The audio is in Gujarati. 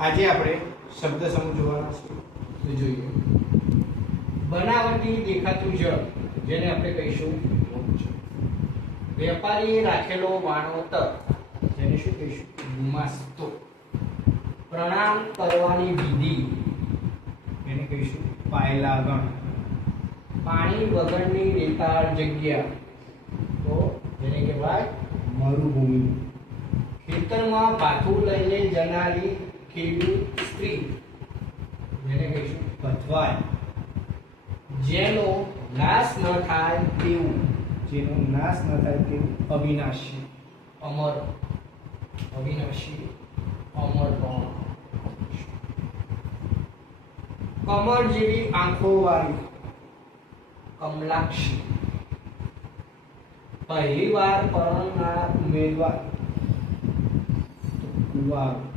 આજે આપણે શબ્દ સમૂહ જોવાના છે. તો જોઈએ. બનાવટી દેખાતું જળ, જેને આપણે કહીશું મોક્ષ. વેપારીએ રાખેલો વાણોતર, જેને શું કહીશું? ગુમાસ્તો. પ્રણામ કરવાની વિધિ, એને કહીશું પાયલાગણ. પાણી વગરની રેતાળ જગ્યા, તો જેને કહેવાય મરુભૂમિ. ખેતરમાં ભાથું લઈને જનારી ખેડૂત સ્ત્રી, જેને કહીશું પથવાય. જેનો નાશ ન થાય તેવું, જેનો નાશ ન થાય તેવું અવિનાશી, અમર. અવિનાશી, અમર પણ. કમળ જેવી આંખો વાળી, કમલાક્ષી. પહેલી વાર પરણનાર ઉમેદવાર, કુંવારો.